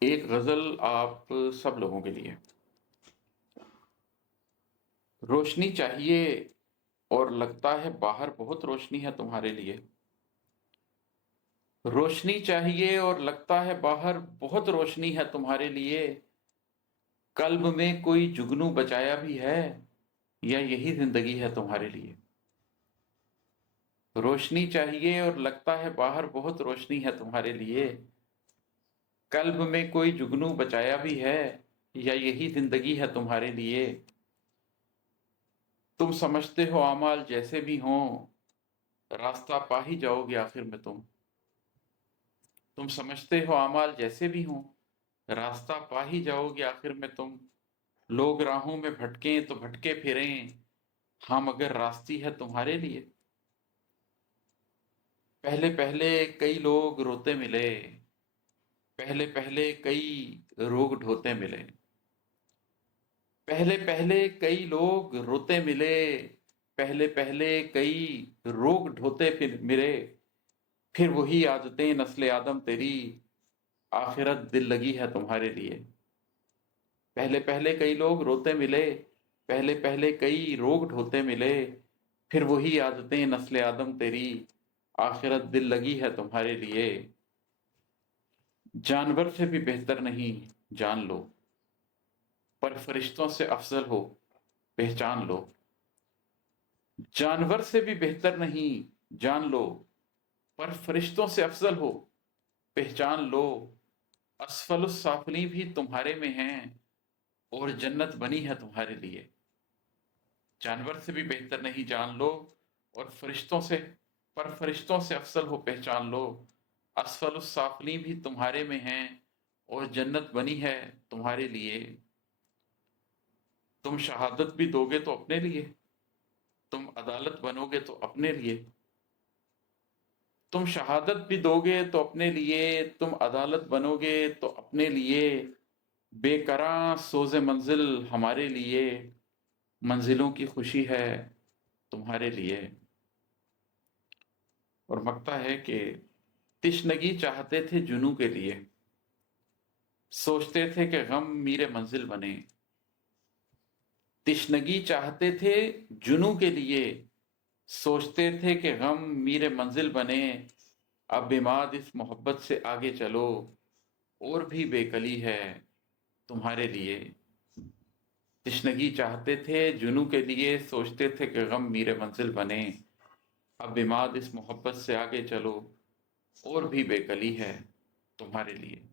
ایک غزل آپ سب لوگوں کے لیے۔ روشنی چاہیے اور لگتا ہے باہر بہت روشنی ہے تمہارے لیے۔ روشنی چاہیے اور لگتا ہے باہر بہت روشنی ہے تمہارے لیے۔ قلب میں کوئی جگنو بچایا بھی ہے یا یہی زندگی ہے تمہارے لیے۔ روشنی چاہیے اور لگتا ہے باہر بہت روشنی ہے تمہارے لیے۔ قلب میں کوئی جگنو بچایا بھی ہے یا یہی زندگی ہے تمہارے لیے۔ تم سمجھتے ہو اعمال جیسے بھی ہوں، راستہ پا ہی جاؤ گے آخر میں تم۔ تم سمجھتے ہو اعمال جیسے بھی ہوں، راستہ پا ہی جاؤ گے آخر میں تم۔ لوگ راہوں میں بھٹکیں تو بھٹکے پھریں، ہاں مگر راستی ہے تمہارے لیے۔ پہلے پہلے کئی لوگ روتے ملے، پہلے پہلے کئی روگ ڈھوتے ملے۔ پہلے پہلے کئی لوگ روتے ملے، پہلے پہلے کئی روگ ڈھوتے پھر ملے۔ پھر وہی عادتیں نسل آدم تیری، آخرت دل لگی ہے تمہارے لیے۔ پہلے پہلے کئی لوگ روتے ملے، پہلے پہلے کئی روگ ڈھوتے ملے۔ پھر وہی عادتیں نسل آدم تیری، آخرت دل لگی ہے تمہارے لیے۔ جانور سے بھی بہتر نہیں جان لو، پر فرشتوں سے افضل ہو پہچان لو۔ جانور سے بھی بہتر نہیں جان لو، پر فرشتوں سے افضل ہو پہچان لو۔ اسفل السافلین بھی تمہارے میں ہیں اور جنت بنی ہے تمہارے لیے۔ جانور سے بھی بہتر نہیں جان لو، اور فرشتوں سے افضل ہو پہچان لو۔ اسفل السافلین بھی تمہارے میں ہیں اور جنت بنی ہے تمہارے لیے۔ تم شہادت بھی دو گے تو اپنے لیے، تم عدالت بنو گے تو اپنے لیے۔ تم شہادت بھی دو گے تو اپنے لیے، تم عدالت بنو گے تو اپنے لیے۔ بے کراں سوز منزل ہمارے لیے، منزلوں کی خوشی ہے تمہارے لیے۔ اور مکتا ہے کہ تشنگی چاہتے تھے جنوں کے لیے، سوچتے تھے کہ غم میر منزل بنے۔ تشنگی چاہتے تھے جنوں کے لیے، سوچتے تھے کہ غم میر منزل بنے۔ اب بماد اس محبت سے آگے چلو، اور بھی بے کلی ہے تمہارے لیے۔ تشنگی چاہتے تھے جنوں کے لیے، سوچتے تھے کہ غم میر منزل بنے۔ اب بماد اس محبت سے آگے چلو، اور بھی بے کلی ہے تمہارے لیے۔